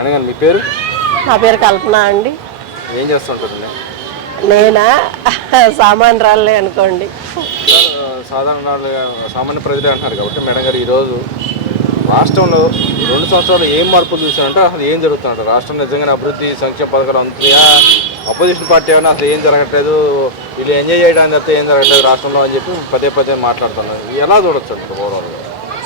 అనగానే మీ పేరు? నా పేరు కల్పన అండి. ఏం చేస్తుంటారండి? నేనా సామాన్యురాలే అనుకోండి. సామాన్య ప్రజలే అంటున్నారు కాబట్టి మేడం గారు ఈరోజు రాష్ట్రంలో 2 సంవత్సరాలు ఏం మార్పులు చూసారంటే అసలు ఏం జరుగుతుందంట? రాష్ట్రం నిజంగానే అభివృద్ధి సంక్షేమ పథకాలు అందుతున్నాయా? అపోజిషన్ పార్టీ ఏమైనా అసలు ఏం జరగట్లేదు, వీళ్ళు ఎంజాయ్ చేయడానికి అయితే ఏం జరగట్లేదు రాష్ట్రంలో అని చెప్పి పదే మాట్లాడుతున్నారు. ఎలా చూడొచ్చు అండి ఓవరాల్గా?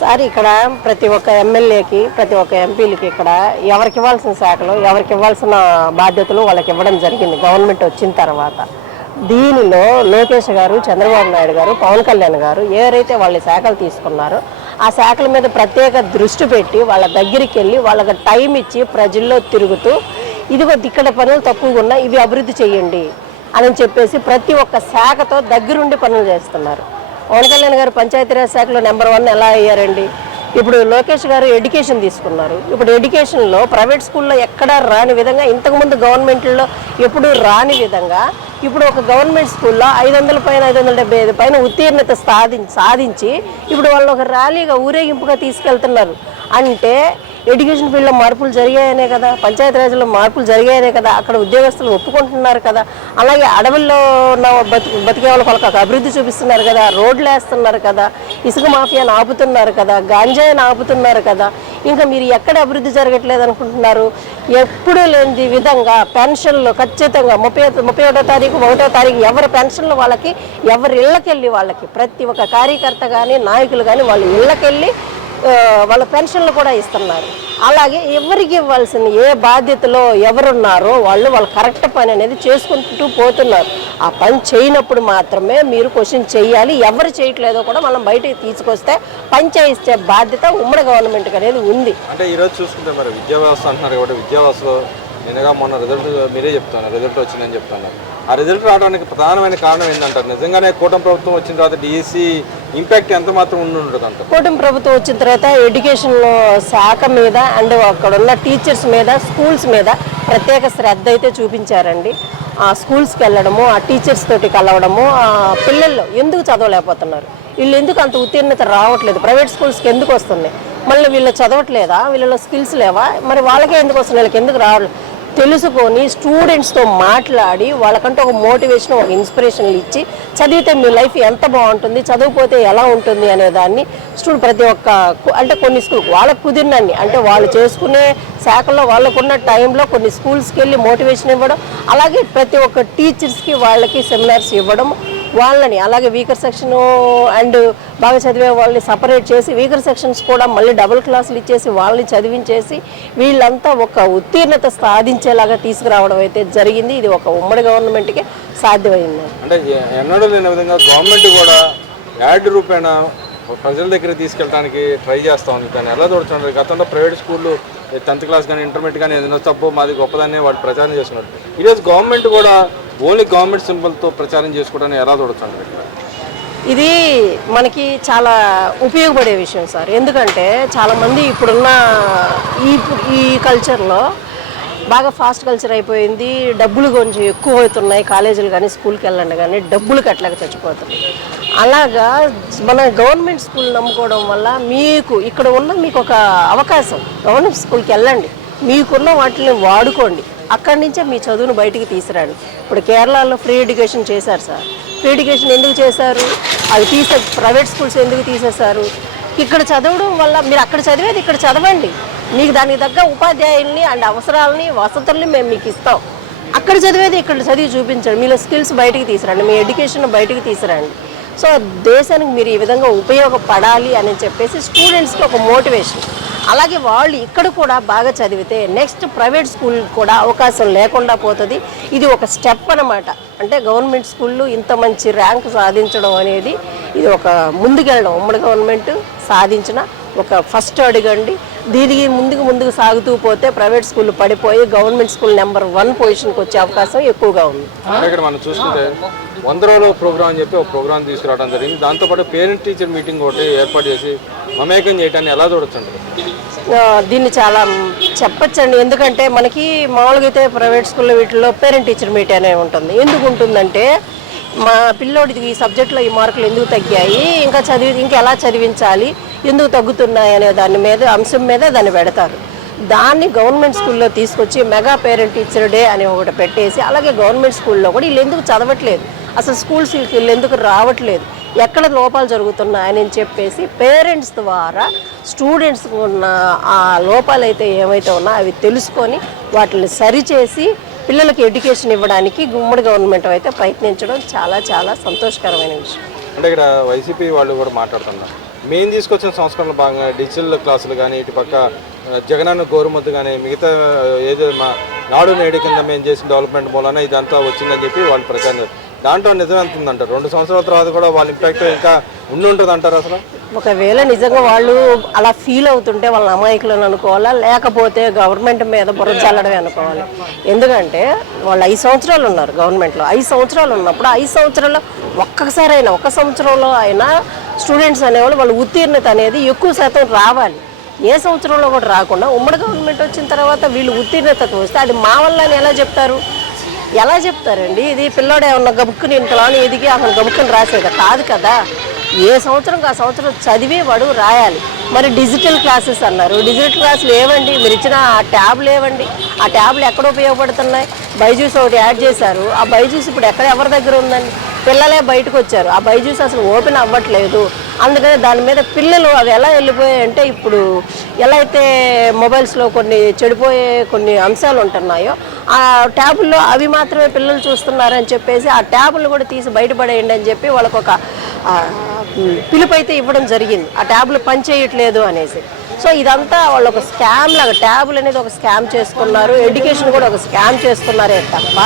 సార్ ఇక్కడ ప్రతి ఒక్క ఎమ్మెల్యేకి ప్రతి ఒక్క ఎంపీలకి ఇక్కడ ఎవరికి ఇవ్వాల్సిన శాఖలు ఎవరికి ఇవ్వాల్సిన బాధ్యతలు వాళ్ళకి ఇవ్వడం జరిగింది గవర్నమెంట్ వచ్చిన తర్వాత. దీనిలో లోకేష్ గారు, చంద్రబాబు నాయుడు గారు, పవన్ కళ్యాణ్ గారు ఎవరైతే వాళ్ళ శాఖలు తీసుకున్నారో ఆ శాఖల మీద ప్రత్యేక దృష్టి పెట్టి వాళ్ళ దగ్గరికి వెళ్ళి వాళ్ళకి టైం ఇచ్చి ప్రజల్లో తిరుగుతూ ఇదిగో ఇక్కడ పనులు తక్కువగా ఉన్నాయి ఇవి అభివృద్ధి చేయండి అని చెప్పేసి ప్రతి ఒక్క శాఖతో దగ్గరుండి పనులు చేస్తున్నారు. పవన్ కళ్యాణ్ గారు పంచాయతీరాజ్ శాఖలో నెంబర్ 1 ఎలా అయ్యారండి? ఇప్పుడు లోకేష్ గారు ఎడ్యుకేషన్ తీసుకున్నారు. ఇప్పుడు ఎడ్యుకేషన్లో ప్రైవేట్ స్కూల్లో ఎక్కడా రాని విధంగా, ఇంతకుముందు గవర్నమెంట్లో ఎప్పుడూ రాని విధంగా ఇప్పుడు ఒక గవర్నమెంట్ స్కూల్లో 500 పైన 575 పైన ఉత్తీర్ణత సాధించి ఇప్పుడు వాళ్ళు ఒక ర్యాలీగా ఊరేగింపుగా తీసుకెళ్తున్నారు. అంటే ఎడ్యుకేషన్ ఫీల్డ్లో మార్పులు జరిగాయనే కదా, పంచాయతీరాజ్లో మార్పులు జరిగాయనే కదా, అక్కడ ఉద్యోగస్తులు ఒప్పుకుంటున్నారు కదా, అలాగే అడవుల్లో ఉన్న బతికే వాళ్ళకి ఒక అభివృద్ధి చూపిస్తున్నారు కదా, రోడ్లు వేస్తున్నారు కదా, ఇసుక మాఫియాను ఆపుతున్నారు కదా, గాంజాయిని ఆపుతున్నారు కదా. ఇంకా మీరు ఎక్కడ అభివృద్ధి జరగట్లేదు అనుకుంటున్నారు? ఎప్పుడూ లేని విధంగా పెన్షన్లు ఖచ్చితంగా 31వ తారీఖు 1వ తారీఖు ఎవరి పెన్షన్లు వాళ్ళకి ఎవరి ఇళ్ళకెళ్ళి వాళ్ళకి ప్రతి ఒక్క కార్యకర్త కానీ నాయకులు కానీ వాళ్ళ ఇళ్ళకెళ్ళి వాళ్ళ పెన్షన్లు కూడా ఇస్తున్నారు. అలాగే ఎవరికి ఇవ్వాల్సిన ఏ బాధ్యతలో ఎవరున్నారో వాళ్ళు కరెక్ట్ పని అనేది చేసుకుంటూ పోతున్నారు. ఆ పని చేయనప్పుడు మాత్రమే మీరు క్వశ్చన్ చేయాలి. ఎవరు చేయట్లేదో కూడా మనం బయటకు తీసుకొస్తే పని చేయించే బాధ్యత ఉమ్మడి గవర్నమెంట్కి అనేది ఉంది. అంటే ఈరోజు చూసుకుంటే మరి విద్యా వ్యవస్థ అంటున్నారు కాబట్టి విద్యా వ్యవస్థలో నిన్నగా మొన్న రిజల్ట్ మీరే చెప్తున్నారు, రిజల్ట్ వచ్చిందని చెప్తున్నారు. ఆ రిజల్ట్ రావడానికి ప్రధానమైన కారణం ఏంటంటారు? నిజంగానే కూటమి ప్రభుత్వం వచ్చిన తర్వాత డిఎస్సి ఇంపాక్ట్ ఎంత మాత్రం ఉంటుంది అంటారు? కూటమి ప్రభుత్వం వచ్చిన తర్వాత ఎడ్యుకేషన్ శాఖ మీద అండ్ అక్కడ ఉన్న టీచర్స్ మీద, స్కూల్స్ మీద ప్రత్యేక శ్రద్ధ అయితే చూపించారండి. ఆ స్కూల్స్కి వెళ్ళడము, ఆ టీచర్స్ తోటి కలవడము, ఆ పిల్లల్లో ఎందుకు చదవలేకపోతున్నారు, వీళ్ళు ఎందుకు అంత ఉత్తీర్ణత రావట్లేదు, ప్రైవేట్ స్కూల్స్కి ఎందుకు వస్తున్నాయి, మళ్ళీ వీళ్ళు చదవట్లేదా, వీళ్ళలో స్కిల్స్ లేవా, మరి వాళ్ళకే ఎందుకు వస్తున్నాయి, వీళ్ళకి ఎందుకు రావట్లేదు తెలుసుకొని స్టూడెంట్స్తో మాట్లాడి వాళ్ళకంటే ఒక మోటివేషన్, ఒక ఇన్స్పిరేషన్లు ఇచ్చి చదివితే మీ లైఫ్ ఎంత బాగుంటుంది, చదివిపోతే ఎలా ఉంటుంది అనే దాన్ని ప్రతి ఒక్క అంటే కొన్ని స్కూల్ వాళ్ళకు కుదిరినన్ని అంటే వాళ్ళు చేసుకునే శాఖల్లో వాళ్ళకున్న టైంలో కొన్ని స్కూల్స్కి వెళ్ళి మోటివేషన్ ఇవ్వడం, అలాగే ప్రతి ఒక్క టీచర్స్కి వాళ్ళకి సెమినార్స్ ఇవ్వడం, వాళ్ళని అలాగే వీకర్ సెక్షన్ అండ్ బాగా చదివే వాళ్ళని సపరేట్ చేసి వీకర్ సెక్షన్స్ కూడా మళ్ళీ డబుల్ క్లాసులు ఇచ్చేసి వాళ్ళని చదివించేసి వీళ్ళంతా ఒక ఉత్తీర్ణత సాధించేలాగా తీసుకురావడం అయితే జరిగింది. ఇది ఒక ఉమ్మడి గవర్నమెంట్కి సాధ్యమైంది. అంటే ఎన్నడూ లేని విధంగా గవర్నమెంట్ కూడా యాడ్ రూపేణా ప్రజల దగ్గర తీసుకెళ్ళడానికి ట్రై చేస్తూ ఉంది. కానీ ఎలా చూడుతున్నారు? గతంలో ప్రైవేట్ స్కూళ్ళు 10th క్లాస్ కానీ ఇంటర్మీడియట్ కానీ ఏదైనా తప్పు మాది గొప్పదాన్ని వాడు ప్రచారం చేస్తున్నారు. ఈరోజు గవర్నమెంట్ కూడా ఓన్లీ గవర్నమెంట్ సింబల్తో ప్రచారం చేసుకోవడానికి ఎలా చూడొచ్చు? ఇది మనకి చాలా ఉపయోగపడే విషయం సార్. ఎందుకంటే చాలామంది ఇప్పుడున్న ఈ కల్చర్లో బాగా ఫాస్ట్ కల్చర్ అయిపోయింది. డబ్బులు కొంచెం ఎక్కువ అవుతున్నాయి. కాలేజీలు కానీ స్కూల్కి వెళ్ళండి కానీ డబ్బులు కట్టలేక చచ్చిపోతున్నాయి. అలాగా మన గవర్నమెంట్ స్కూల్ నమ్ముకోవడం వల్ల మీకు ఇక్కడ ఉన్న మీకు ఒక అవకాశం, గవర్నమెంట్ స్కూల్కి వెళ్ళండి, మీకున్న వాటిని వాడుకోండి, అక్కడి నుంచే మీ చదువును బయటికి తీసుకురండి. ఇప్పుడు కేరళలో ఫ్రీ ఎడ్యుకేషన్ చేశారు సార్. ఫ్రీ ఎడ్యుకేషన్ ఎందుకు చేశారు? అది ప్రైవేట్ స్కూల్స్ ఎందుకు తీసేశారు? ఇక్కడ చదవడం వల్ల మీరు అక్కడ చదివేది ఇక్కడ చదవండి, మీకు దానికి తగ్గ ఉపాధ్యాయుల్ని అండ్ అవసరాలని వసతుల్ని మేము మీకు ఇస్తాం. అక్కడ చదివేది ఇక్కడ చదివి చూపించండి, మీలో స్కిల్స్ బయటికి తీసుకురండి, మీ ఎడ్యుకేషన్ బయటికి తీసుకురండి. సో దేశానికి మీరు ఈ విధంగా ఉపయోగపడాలి అని చెప్పేసి స్టూడెంట్స్కి ఒక మోటివేషన్. అలాగే వాళ్ళు ఇక్కడ కూడా బాగా చదివితే నెక్స్ట్ ప్రైవేట్ స్కూల్ కూడా అవకాశం లేకుండా పోతుంది. ఇది ఒక స్టెప్ అన్నమాట. అంటే గవర్నమెంట్ స్కూళ్ళు ఇంత మంచి ర్యాంక్ సాధించడం అనేది ఇది ఒక ముందుకెళ్ళడం, ఉమ్మడి గవర్నమెంట్ సాధించిన ఒక ఫస్ట్ అడుగండి. దీనికి ముందుకు సాగుతూ పోతే ప్రైవేట్ స్కూల్ పడిపోయి గవర్నమెంట్ స్కూల్ నెంబర్ 1 పొజిషన్కి వచ్చే అవకాశం ఎక్కువగా ఉంది. ఇక్కడ మనం చూసుకుంటే 100 రోజుల ప్రోగ్రామ్ అని చెప్పి ఒక ప్రోగ్రామ్ తీసుకురావడం జరిగింది. దాంతోపాటు పేరెంట్ టీచర్ మీటింగ్ ఒకటి ఏర్పాటు చేసి మమేకం చేయడాన్ని ఎలా చూడొచ్చండి? దీన్ని చాలా చెప్పచ్చండి. ఎందుకంటే మనకి మామూలుగా అయితే ప్రైవేట్ స్కూల్లో వీటిలో పేరెంట్ టీచర్ మీట్ అనే ఉంటుంది. ఎందుకు ఉంటుందంటే మా పిల్లోడికి ఈ సబ్జెక్ట్లో ఈ మార్కులు ఎందుకు తగ్గాయి, ఇంకా ఎలా చదివించాలి, ఎందుకు తగ్గుతున్నాయి అనే దాని మీద అంశం మీద దాన్ని పెడతారు. దాన్ని గవర్నమెంట్ స్కూల్లో తీసుకొచ్చి మెగా పేరెంట్ టీచర్ డే అని ఒకటి పెట్టేసి, అలాగే గవర్నమెంట్ స్కూల్లో కూడా వీళ్ళు ఎందుకు చదవట్లేదు, అసలు స్కూల్స్కి వీళ్ళు ఎందుకు రావట్లేదు, ఎక్కడ లోపాలు జరుగుతున్నాయని చెప్పేసి పేరెంట్స్ ద్వారా స్టూడెంట్స్కి ఉన్న ఆ లోపాలు అయితే ఏమైతే ఉన్నా అవి తెలుసుకొని వాటిని సరిచేసి పిల్లలకి ఎడ్యుకేషన్ ఇవ్వడానికి గుమ్మడి గవర్నమెంట్ అయితే ప్రయత్నించడం చాలా చాలా సంతోషకరమైన విషయం. అంటే ఇక్కడ వైసీపీ వాళ్ళు కూడా మాట్లాడుతున్నారు, మేము తీసుకొచ్చిన సంస్కరణలో భాగంగా డిజిటల్ క్లాసులు కానీ, ఇటు పక్క జగనన్న గోరుముద్దు కానీ, మిగతా ఏదో మా నాడు నేడు కింద మేము చేసిన డెవలప్మెంట్ మూలన ఇదంతా వచ్చిందని చెప్పి వాళ్ళు ప్రచారం. దాంట్లో నిజం ఎంత ఉందంటారు? 2 సంవత్సరాల తర్వాత కూడా వాళ్ళ ఇంపాక్ట్ ఇంకా ఉంటుంది అంటారు అసలు? ఒకవేళ నిజంగా వాళ్ళు అలా ఫీల్ అవుతుంటే వాళ్ళ అమాయకులను అనుకోవాలా, లేకపోతే గవర్నమెంట్ మీద బుర్ర చల్లడమే అనుకోవాలి. ఎందుకంటే వాళ్ళు 5 సంవత్సరాలు ఉన్నారు గవర్నమెంట్లో. 5 సంవత్సరాలు ఉన్నప్పుడు 5 సంవత్సరాల్లో ఒక్కసారైనా, 1 సంవత్సరంలో అయినా స్టూడెంట్స్ అనేవాళ్ళు వాళ్ళ ఉత్తీర్ణత అనేది ఎక్కువ శాతం రావాలి. ఏ సంవత్సరంలో కూడా రాకుండా ఉమ్మడి గవర్నమెంట్ వచ్చిన తర్వాత వీళ్ళు ఉత్తీర్ణత వస్తే అది మా వల్ల అని ఎలా చెప్తారండి? ఇది పిల్లోడు ఏమన్నా గబుక్కుని ఇంతలోని ఎదిగి అసలు గబుక్కుని రాసేదా కాదు కదా. ఏ సంవత్సరం ఆ సంవత్సరం చదివి వాడు రాయాలి. మరి డిజిటల్ క్లాసెస్ అన్నారు, డిజిటల్ క్లాసులు ఏవండి? మీరు ఇచ్చిన ఆ ట్యాబ్లు ఏవండి? ఆ ట్యాబ్లు ఎక్కడ ఉపయోగపడుతున్నాయి? బైజూస్ ఒకటి యాడ్ చేశారు, ఆ బైజూస్ ఇప్పుడు ఎవరి దగ్గర ఉందండి? పిల్లలే బయటకు వచ్చారు, ఆ బైజూస్ అసలు ఓపెన్ అవ్వట్లేదు. అందుకని దాని మీద పిల్లలు అవి ఎలా వెళ్ళిపోయాయంటే, ఇప్పుడు ఎలా అయితే మొబైల్స్లో కొన్ని చెడిపోయే కొన్ని అంశాలు ఉంటున్నాయో ఆ ట్యాబుల్లో అవి మాత్రమే పిల్లలు చూస్తున్నారని చెప్పేసి ఆ ట్యాబులు కూడా తీసి బయటపడేయండి అని చెప్పి వాళ్ళకు ఒక పిలుపు అయితే ఇవ్వడం జరిగింది, ఆ ట్యాబులు పనిచేయట్లేదు అనేసి. సో ఇదంతా వాళ్ళు ఒక స్కామ్ లాగా, ట్యాబులు అనేది ఒక స్కామ్ చేసుకున్నారు, ఎడ్యుకేషన్ కూడా ఒక స్కామ్ చేసుకున్నారే తప్ప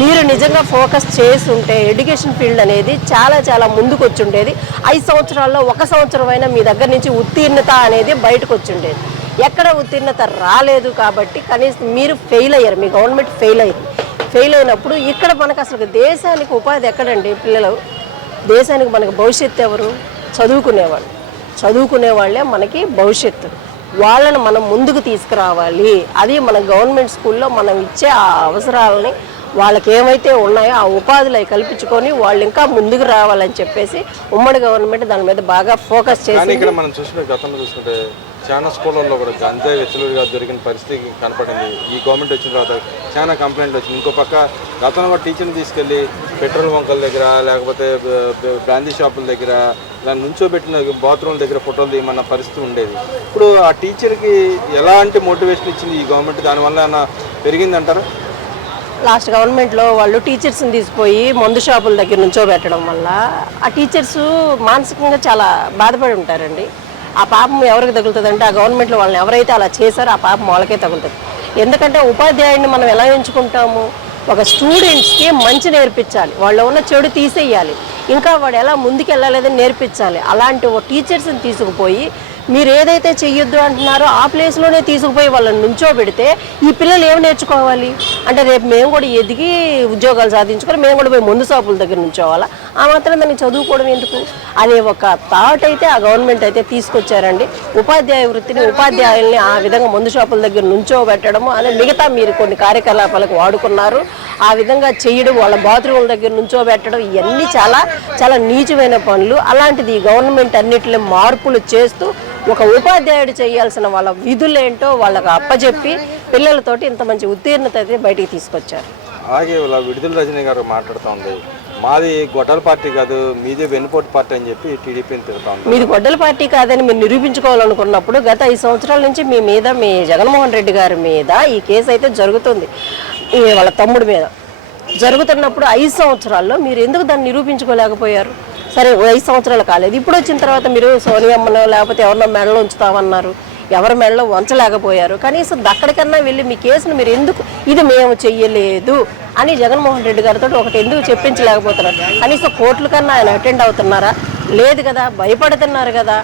మీరు నిజంగా ఫోకస్ చేస్తుంటే ఎడ్యుకేషన్ ఫీల్డ్ అనేది చాలా చాలా ముందుకు వచ్చి ఉండేది. 5 సంవత్సరాల్లో 1 సంవత్సరం అయినా మీ దగ్గర నుంచి ఉత్తీర్ణత అనేది బయటకు వచ్చి ఉండేది. ఎక్కడ ఉత్తీర్ణత రాలేదు కాబట్టి కనీసం మీరు ఫెయిల్ అయ్యారు, మీ గవర్నమెంట్ ఫెయిల్ అయ్యింది. ఫెయిల్ అయినప్పుడు ఇక్కడ మనకు అసలు దేశానికి ఉపాధి ఎక్కడండి? పిల్లలు దేశానికి మనకు భవిష్యత్తు ఎవరు? చదువుకునే వాళ్ళే మనకి భవిష్యత్తు. వాళ్ళని మనం ముందుకు తీసుకురావాలి. అది మన గవర్నమెంట్ స్కూల్లో మనం ఇచ్చే ఆ అవసరాలని వాళ్ళకి ఏమైతే ఉన్నాయో ఆ ఉపాధులు అవి కల్పించుకొని వాళ్ళు ఇంకా ముందుకు రావాలని చెప్పేసి ఉమ్మడి గవర్నమెంట్ దాని మీద బాగా ఫోకస్ చేసి. ఇక్కడ మనం చూసుకుంటే గతంలో చూసుకుంటే చాలా స్కూళ్ళల్లో కూడా గంజాయి వెచ్చలుడిగా దొరికిన పరిస్థితి కనపడింది. ఈ గవర్నమెంట్ వచ్చిన తర్వాత చాలా కంప్లైంట్లు వచ్చింది. ఇంకో పక్క గతంలో కూడా టీచర్ని తీసుకెళ్ళి పెట్రోల్ బంకుల దగ్గర, లేకపోతే బ్రాందీ షాపుల దగ్గర దాన్ని నుంచోబెట్టిన బాత్రూమ్ల దగ్గర ఫోటోలు తీయమన్న పరిస్థితి ఉండేది. ఇప్పుడు ఆ టీచర్కి ఎలాంటి మోటివేషన్ ఇచ్చింది ఈ గవర్నమెంట్? దానివల్ల ఏమైనా పెరిగిందంటారా? లాస్ట్ గవర్నమెంట్లో వాళ్ళు టీచర్స్ని తీసుకుపోయి మందు షాపుల దగ్గర నుంచోబెట్టడం వల్ల ఆ టీచర్స్ మానసికంగా చాలా బాధపడి ఉంటారండి. ఆ పాపం ఎవరికి తగులుతుందంటే ఆ గవర్నమెంట్లో వాళ్ళని ఎవరైతే అలా చేశారో ఆ పాపం వాళ్ళకే తగులుతుంది. ఎందుకంటే ఉపాధ్యాయుడిని మనం ఎలా ఎంచుకుంటాము? ఒక స్టూడెంట్స్కి మంచి నేర్పించాలి, వాళ్ళు ఉన్న చెడు తీసేయాలి, ఇంకా వాడు ఎలా ముందుకు వెళ్ళలేదని నేర్పించాలి. అలాంటి ఓ టీచర్స్ని తీసుకుపోయి మీరు ఏదైతే చెయ్యొద్దు అంటున్నారో ఆ ప్లేస్లోనే తీసుకుపోయి వాళ్ళని నుంచోబెడితే ఈ పిల్లలు ఏమి నేర్చుకోవాలి? అంటే రేపు మేము కూడా ఎదిగి ఉద్యోగాలు సాధించుకొని మేము కూడా పోయి మందు షాపుల దగ్గర నుంచోవాలా? ఆ మాత్రం దాన్ని చదువుకోవడం ఎందుకు అనే ఒక థాట్ అయితే ఆ గవర్నమెంట్ అయితే తీసుకొచ్చారండి. ఉపాధ్యాయ వృత్తిని, ఉపాధ్యాయుల్ని ఆ విధంగా మందు షాపుల దగ్గర నుంచోబెట్టడము అనే మిగతా మీరు కొన్ని కార్యకలాపాలకు వాడుకున్నారు. ఆ విధంగా చేయడం, వాళ్ళ బాత్రూముల దగ్గర నుంచోబెట్టడం, ఇవన్నీ చాలా చాలా నీచమైన పనులు. అలాంటిది ఈ గవర్నమెంట్ అన్నిటిలో మార్పులు చేస్తూ ఒక ఉపాధ్యాయుడు చేయాల్సిన వాళ్ళ విధులేంటో వాళ్ళకు అప్పచెప్పి పిల్లలతోటి ఇంత మంచి ఉత్తీర్ణత అయితే బయటికి తీసుకొచ్చారు. అలాగే విడుదల రజనీ గారు మాట్లాడుతూ ఉంది, మాది గొడ్డల పార్టీ కాదు, మీదే వెన్నుపోటు పార్టీ అని చెప్పి టీడీపీని తిరుగుతా ఉంది. మీది గొడ్డల పార్టీ కాదని మీరు నిరూపించుకోవాలనుకున్నప్పుడు గత 5 సంవత్సరాల నుంచి మీ మీద, మీ జగన్మోహన్ రెడ్డి గారి మీద ఈ కేసు అయితే జరుగుతుంది, వాళ్ళ తమ్ముడి మీద జరుగుతున్నప్పుడు 5 సంవత్సరాల్లో మీరు ఎందుకు దాన్ని నిరూపించుకోలేకపోయారు? సరే 5 సంవత్సరాలు కాలేదు, ఇప్పుడు వచ్చిన తర్వాత మీరు సోనియమ్మనో లేకపోతే ఎవరినో మెడలో ఉంచుతామన్నారు, ఎవరి మెడలో ఉంచలేకపోయారు. కనీసం అక్కడికన్నా వెళ్ళి మీ కేసును మీరు ఎందుకు ఇది మేము చెయ్యలేదు అని జగన్మోహన్ రెడ్డి గారితో ఒకటి ఎందుకు చెప్పించలేకపోతున్నారు? కనీసం కోర్టుల కన్నా ఆయన అటెండ్ అవుతున్నారా? లేదు కదా, భయపడుతున్నారు కదా.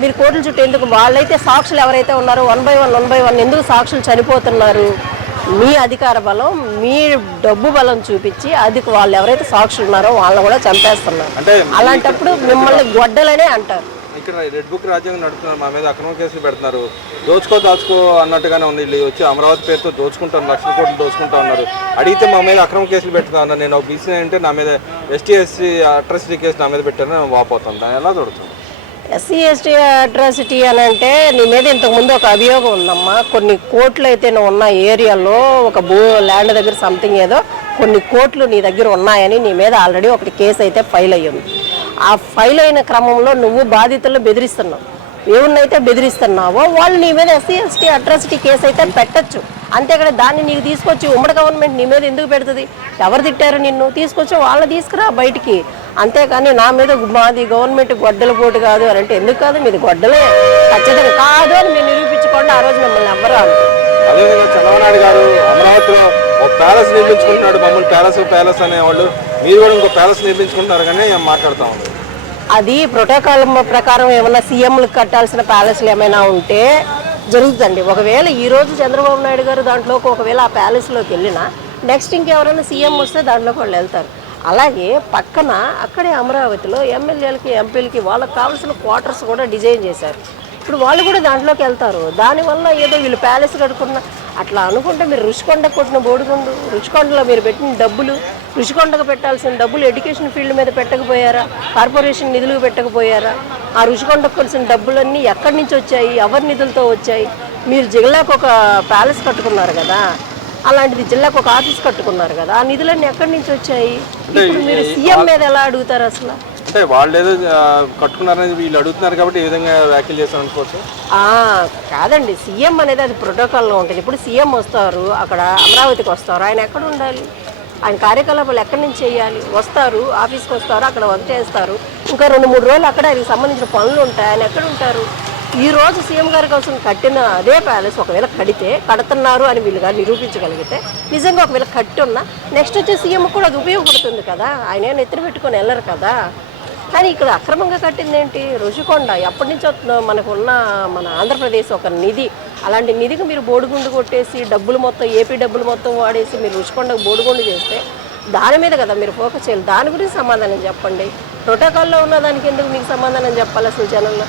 మీరు కోర్టుల చుట్టూ ఎందుకు? వాళ్ళైతే సాక్షులు ఎవరైతే ఉన్నారో 1 by 1 ఎందుకు సాక్షులు చనిపోతున్నారు? మీ అధికార బలం, మీ డబ్బు బలం చూపించి వాళ్ళు ఎవరైతే సాక్షులు ఉన్నారో వాళ్ళని కూడా చంపేస్తున్నారు. అలాంటప్పుడు మిమ్మల్ని గొడ్డలనే అంటారు. ఇక్కడ రెడ్ బుక్ రాజ్యాంగం నడుపుతున్నారు, మా మీద అక్రమ కేసులు పెడుతున్నారు, దాచుకో అన్నట్టుగానే ఉంది. వీళ్ళు వచ్చి అమరావతి పేరుతో దోచుకుంటారు, లక్షల కోట్లు దోచుకుంటా ఉన్నారు. అడిగితే మా మీద అక్రమ కేసులు పెడుతున్నారు. నేను ఒక బీసీ అంటే నా మీద ST SC అట్రాసిటీ కేసు నా మీద పెట్టారని వాపోతాను. దాన్ని ఎలా దొరుకుతుంది? ఎస్సీ ఎస్టీ అట్రాసిటీ అని అంటే నీ మీద ఇంతకుముందు ఒక అభియోగం ఉందమ్మా. కొన్ని కోట్లు అయితే నువ్వు ఉన్న ఏరియాలో ఒక ల్యాండ్ దగ్గర సంథింగ్ ఏదో కొన్ని కోట్లు నీ దగ్గర ఉన్నాయని నీ మీద ఆల్రెడీ ఒకటి కేసు అయితే ఫైల్ అయ్యింది. ఆ ఫైల్ అయిన క్రమంలో నువ్వు బాధితులను బెదిరిస్తున్నావు. ఎవరినైతే బెదిరిస్తున్నావో వాళ్ళు నీ మీద ఎస్సీ ఎస్టీ అట్రాసిటీ కేసు అయితే పెట్టచ్చు. అంతేకాదు దాన్ని నీకు తీసుకొచ్చి ఉమ్మడి గవర్నమెంట్ నీ మీద ఎందుకు పెడుతుంది? ఎవరు తిట్టారు నిన్ను? తీసుకొచ్చి వాళ్ళని తీసుకురా బయటికి. అంతేకాని నా మీద మాది గవర్నమెంట్ గొడ్డల పోటు కాదు అని అంటే ఎందుకు కాదు? మీది గొడ్డలే, ఖచ్చితంగా కాదు అని మీరు నిరూపించుకోండి. ఆ రోజు మిమ్మల్ని ఎవ్వరు అదేవిధంగా చంద్రబాబు నాయుడు గారు అమరావతిలో ఒక ప్యాలెస్ నిర్మించుకుంటున్నాడు, మమ్మల్ని ప్యాలెస్ అనేవాళ్ళు, మీరు కూడా ఇంకో ప్యాలెస్ నిర్మించుకుంటున్నారు కానీ మాట్లాడుతూ ఉన్నారు. అది ప్రోటోకాల్ ప్రకారం ఏమన్నా సీఎంలకు కట్టాల్సిన ప్యాలెస్లు ఏమైనా ఉంటే జరుగుతుందండి. ఒకవేళ ఈరోజు చంద్రబాబు నాయుడు గారు దాంట్లోకి ఒకవేళ ఆ ప్యాలెస్లోకి వెళ్ళినా నెక్స్ట్ ఇంకెవరైనా సీఎం వస్తే దాంట్లోకి వాళ్ళు వెళ్తారు. అలాగే పక్కన అక్కడే అమరావతిలో ఎమ్మెల్యేలకి ఎంపీలకి వాళ్ళకి కావాల్సిన క్వార్టర్స్ కూడా డిజైన్ చేశారు. ఇప్పుడు వాళ్ళు కూడా దాంట్లోకి వెళ్తారు. దానివల్ల ఏదో వీళ్ళు ప్యాలెస్ కట్టుకున్న అట్లా అనుకుంటే మీరు రుషికొండకు కొట్టిన బోడిగుండు, రుషికొండలో మీరు పెట్టిన డబ్బులు, రుషికొండకు పెట్టాల్సిన డబ్బులు ఎడ్యుకేషన్ ఫీల్డ్ మీద పెట్టకపోయారా? కార్పొరేషన్ నిధులు పెట్టకపోయారా? ఆ రుషికొండకు కలిసిన డబ్బులన్నీ ఎక్కడి నుంచి వచ్చాయి? ఎవరి నిధులతో వచ్చాయి? మీరు జిల్లాకు ఒక ప్యాలెస్ కట్టుకున్నారు కదా, అలాంటిది జిల్లాకు ఒక ఆఫీస్ కట్టుకున్నారు కదా, ఆ నిధులన్నీ ఎక్కడి నుంచి వచ్చాయి? ఇప్పుడు మీరు సీఎం మీద ఎలా అడుగుతారు అసలు? అంటే వాళ్ళు ఏదో కట్టుకున్నారని వీళ్ళు అడుగుతున్నారు కాబట్టి ఏ విధంగా వ్యాఖ్యలు చేస్తారు అనుకోవచ్చు. కాదండి, సీఎం అనేది అది ప్రోటోకాల్లో ఉంటుంది. ఇప్పుడు సీఎం వస్తారు, అక్కడ అమరావతికి వస్తారు, ఆయన ఎక్కడ ఉండాలి? ఆయన కార్యకలాపాలు ఎక్కడి నుంచి చేయాలి? వస్తారు, ఆఫీస్కి వస్తారు, అక్కడ వర్క్ చేస్తారు, ఇంకా 2-3 రోజులు అక్కడ ఆయనకి సంబంధించిన పనులు ఉంటాయి. ఆయన ఎక్కడ ఉంటారు? ఈ రోజు సీఎం గారి కోసం కట్టిన అదే ప్యాలెస్ ఒకవేళ కడుతున్నారు అని వీళ్ళు కానీ నిరూపించగలిగితే, నిజంగా ఒకవేళ కట్టి ఉన్నా నెక్స్ట్ వచ్చే సీఎం కూడా అది ఉపయోగపడుతుంది కదా. ఆయన నెత్తిన పెట్టుకొని వెళ్ళరు కదా. కానీ ఇక్కడ అక్రమంగా కట్టింది ఏంటి? రుషికొండ ఎప్పటి నుంచి మనకున్న మన ఆంధ్రప్రదేశ్ ఒక నిధి, అలాంటి నిధికి మీరు బోడిగుండు కొట్టేసి డబ్బులు మొత్తం ఏపీ డబ్బులు మొత్తం వాడేసి మీరు రుషికొండకు బోడిగుండు చేస్తే దాని మీద కదా మీరు ఫోకస్ చేయాలి. దాని గురించి సమాధానం చెప్పండి. ప్రోటోకాల్లో ఉన్న దానికి ఎందుకు మీకు సమాధానం చెప్పాలి అసలు జనంలో?